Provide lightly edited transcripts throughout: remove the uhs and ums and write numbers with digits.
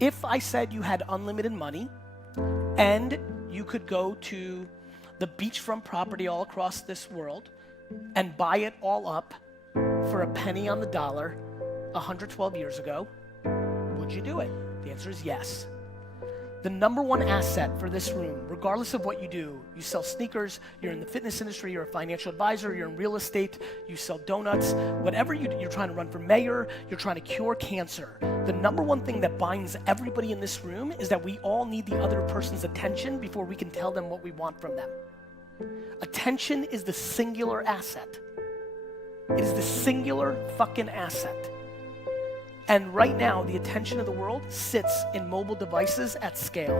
If I said you had unlimited money and you could go to the beachfront property all across this world and buy it all up for a penny on the dollar 112 years ago, would you do it? The answer is yes. The number one asset for this room, regardless of what you do, you sell sneakers, you're in the fitness industry, you're a financial advisor, you're in real estate, you sell donuts, whatever you're trying to run for mayor, you're trying to cure cancer. The number one thing that binds everybody in this room is that we all need the other person's attention before we can tell them what we want from them. Attention is the singular asset. It is the singular fucking asset. And right now, the attention of the world sits in mobile devices at scale.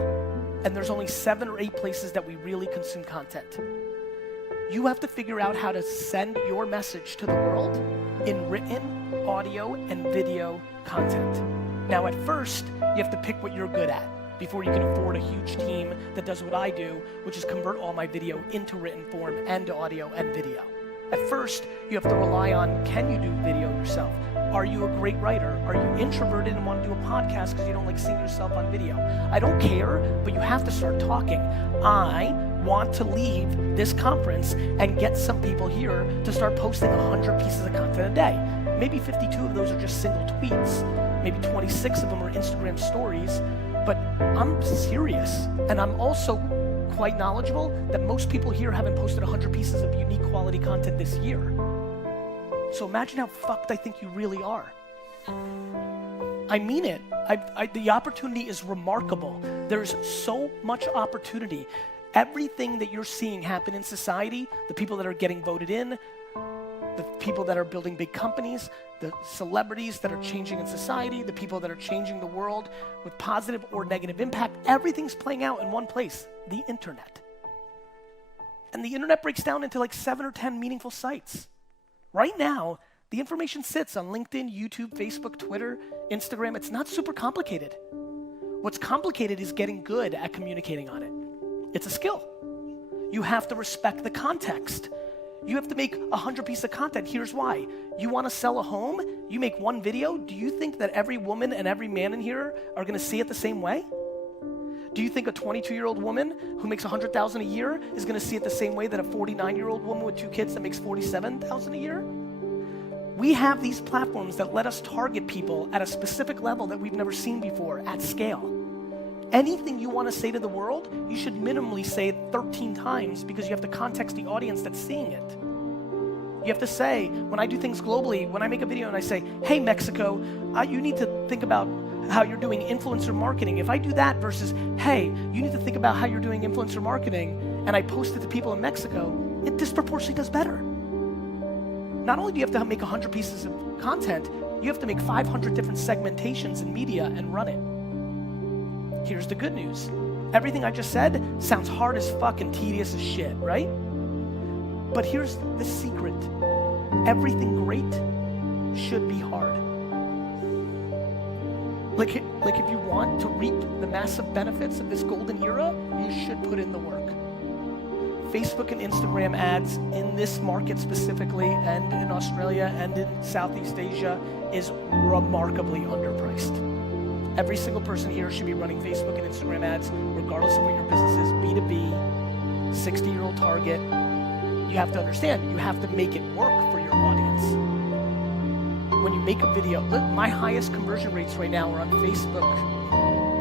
And there's only 7 or 8 places that we really consume content. You have to figure out how to send your message to the world in written, audio, and video content. Now, at first, you have to pick what you're good at before you can afford a huge team that does what I do, which is convert all my video into written form and audio and video. At first, you have to rely on, can you do video yourself? Are you a great writer? Are you introverted and want to do a podcast because you don't like seeing yourself on video? I don't care, but you have to start talking. I want to leave this conference and get some people here to start posting 100 pieces of content a day. Maybe 52 of those are just single tweets. Maybe 26 of them are Instagram stories. But I'm serious, and I'm also quite knowledgeable that most people here haven't posted 100 pieces of unique quality content this year. So imagine how fucked I think you really are. I mean it. The opportunity is remarkable. There's so much opportunity. Everything that you're seeing happen in society, the people that are getting voted in, the people that are building big companies, the celebrities that are changing in society, the people that are changing the world with positive or negative impact, everything's playing out in one place, the internet. And the internet breaks down into like 7 or 10 meaningful sites. Right now, the information sits on LinkedIn, YouTube, Facebook, Twitter, Instagram. It's not super complicated. What's complicated is getting good at communicating on it. It's a skill. You have to respect the context. You have to make 100 pieces of content. Here's why. You want to sell a home? You make one video. Do you think that every woman and every man in here are going to see it the same way? Do you think a 22-year-old woman who makes $100,000 a year is going to see it the same way that a 49-year-old woman with 2 kids that makes $47,000 a year? We have these platforms that let us target people at a specific level that we've never seen before at scale. Anything you want to say to the world, you should minimally say it 13 times because you have to context the audience that's seeing it. You have to say, when I do things globally, when I make a video and I say, hey, Mexico, you need to think about how you're doing influencer marketing. If I do that versus, hey, you need to think about how you're doing influencer marketing, and I post it to people in Mexico, it disproportionately does better. Not only do you have to make 100 pieces of content, you have to make 500 different segmentations in media and run it. Here's the good news. Everything I just said sounds hard as fuck and tedious as shit, right? But here's the secret. Everything great should be hard. Like if you want to reap the massive benefits of this golden era, you should put in the work. Facebook and Instagram ads in this market specifically, and in Australia and in Southeast Asia, is remarkably underpriced. Every single person here should be running Facebook and Instagram ads, regardless of what your business is, B2B, 60-year-old target. You have to understand, you have to make it work for your audience. When you make a video, my highest conversion rates right now are on Facebook,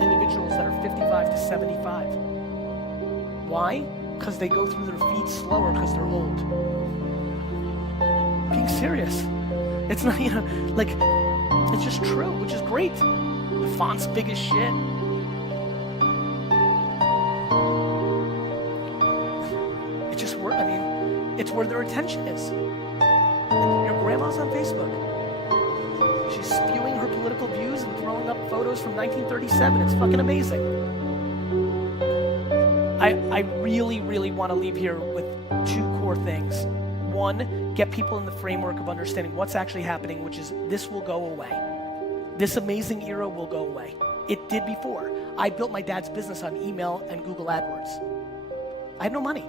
individuals that are 55 to 75. Why? Because they go through their feed slower because they're old. Being serious. It's not, it's just true, which is great. The font's big as shit. It just works. I mean, it's where their attention is. Your grandma's on Facebook. She's spewing her political views and throwing up photos from 1937. It's fucking amazing. I really, really want to leave here with 2 core things. 1, get people in the framework of understanding what's actually happening, which is this will go away. This amazing era will go away. It did before. I built my dad's business on email and Google AdWords. I had no money.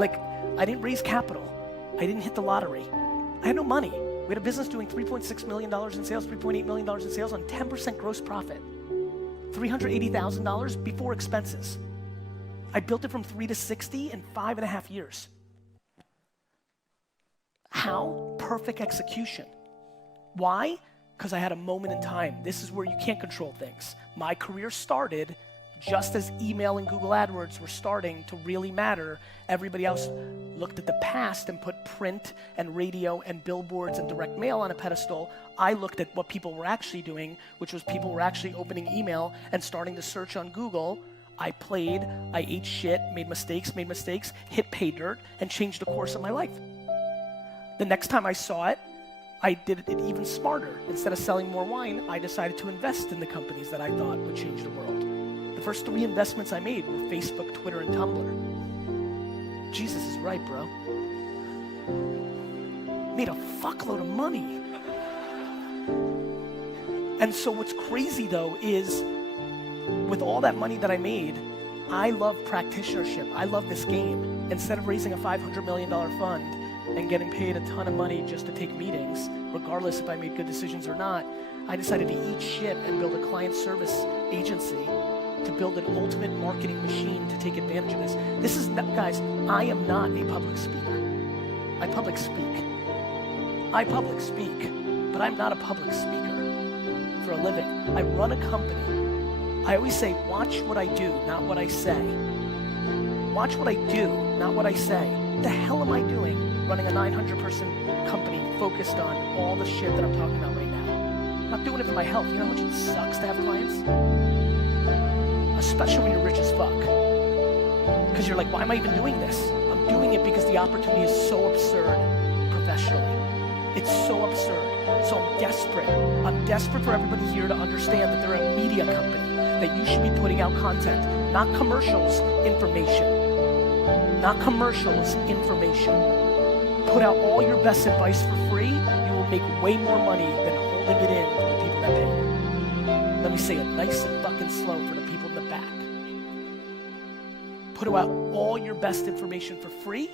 I didn't raise capital. I didn't hit the lottery. I had no money. We had a business doing $3.6 million in sales, $3.8 million in sales on 10% gross profit. $380,000 before expenses. I built it from 3 to 60 in 5.5 years. How? Perfect execution. Why? Because I had a moment in time. This is where you can't control things. My career started just as email and Google AdWords were starting to really matter. Everybody else looked at the past and put print and radio and billboards and direct mail on a pedestal. I looked at what people were actually doing, which was people were actually opening email and starting to search on Google. I played, I ate shit, made mistakes, hit pay dirt, and changed the course of my life. The next time I saw it, I did it even smarter. Instead of selling more wine, I decided to invest in the companies that I thought would change the world. The first 3 investments I made were Facebook, Twitter, and Tumblr. Jesus is right, bro. Made a fuckload of money. And so what's crazy though is, with all that money that I made, I love practitionership. I love this game. Instead of raising a $500 million fund and getting paid a ton of money just to take meetings, regardless if I made good decisions or not, I decided to eat shit and build a client service agency to build an ultimate marketing machine to take advantage of this. This is, guys, I am not a public speaker. I public speak, but I'm not a public speaker for a living. I run a company. I always say, watch what I do, not what I say. Watch what I do, not what I say. What the hell am I doing running a 900-person company focused on all the shit that I'm talking about right now? I'm not doing it for my health. You know how much it sucks to have clients? Especially when you're rich as fuck. Because you're like, why am I even doing this? I'm doing it because the opportunity is so absurd professionally. It's so absurd. So I'm desperate. I'm desperate for everybody here to understand that they're a media company, that you should be putting out content, not commercials, information. Not commercials, information. Put out all your best advice for free. You will make way more money than holding it in for the people that pay you. Let me say it nice and fucking slow for the people in the back. Put out all your best information for free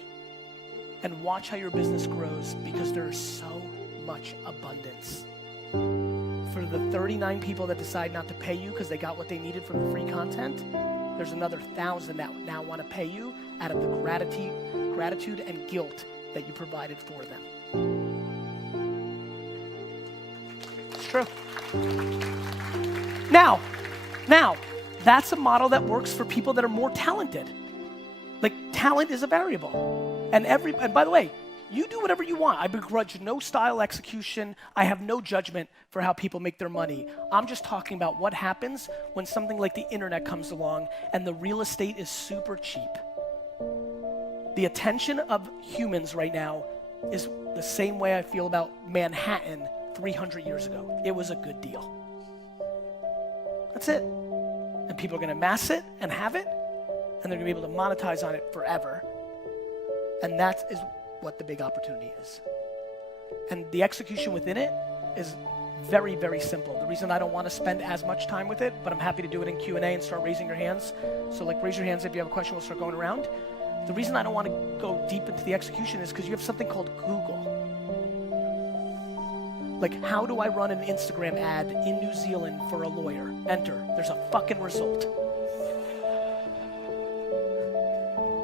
and watch how your business grows, because there's so much abundance. For the 39 people that decide not to pay you because they got what they needed from the free content, there's another 1,000 that now want to pay you out of the gratitude and guilt that you provided for them. It's true. Now, that's a model that works for people that are more talented. Like, talent is a variable. And by the way, you do whatever you want. I begrudge no style execution. I have no judgment for how people make their money. I'm just talking about what happens when something like the internet comes along and the real estate is super cheap. The attention of humans right now is the same way I feel about Manhattan 300 years ago. It was a good deal. That's it. And people are going to amass it and have it, and they're going to be able to monetize on it forever. And that is what the big opportunity is. And the execution within it is very, very simple. The reason I don't want to spend as much time with it, but I'm happy to do it in Q&A and start raising your hands. So like, raise your hands if you have a question, we'll start going around. The reason I don't want to go deep into the execution is because you have something called Google. Like, how do I run an Instagram ad in New Zealand for a lawyer? Enter. There's a fucking result.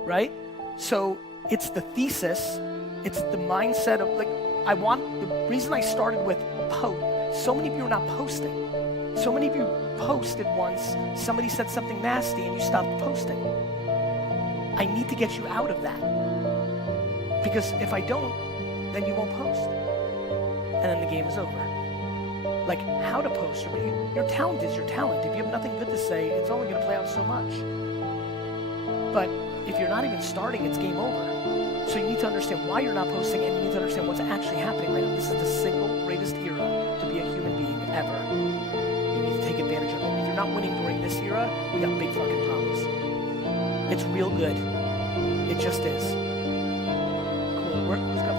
Right? So it's the thesis, it's the mindset of like, the reason I started with so many of you are not posting. So many of you posted once, somebody said something nasty and you stopped posting. I need to get you out of that. Because if I don't, then you won't post. And then the game is over. Like, how to post, your talent is your talent. If you have nothing good to say, it's only gonna play out so much. But if you're not even starting, it's game over. So you need to understand why you're not posting, and you need to understand what's actually happening right now. This is the single greatest era to be a human being ever. You need to take advantage of it. If you're not winning during this era, we got big fucking problems. It's real good. It just is. Cool. Who's got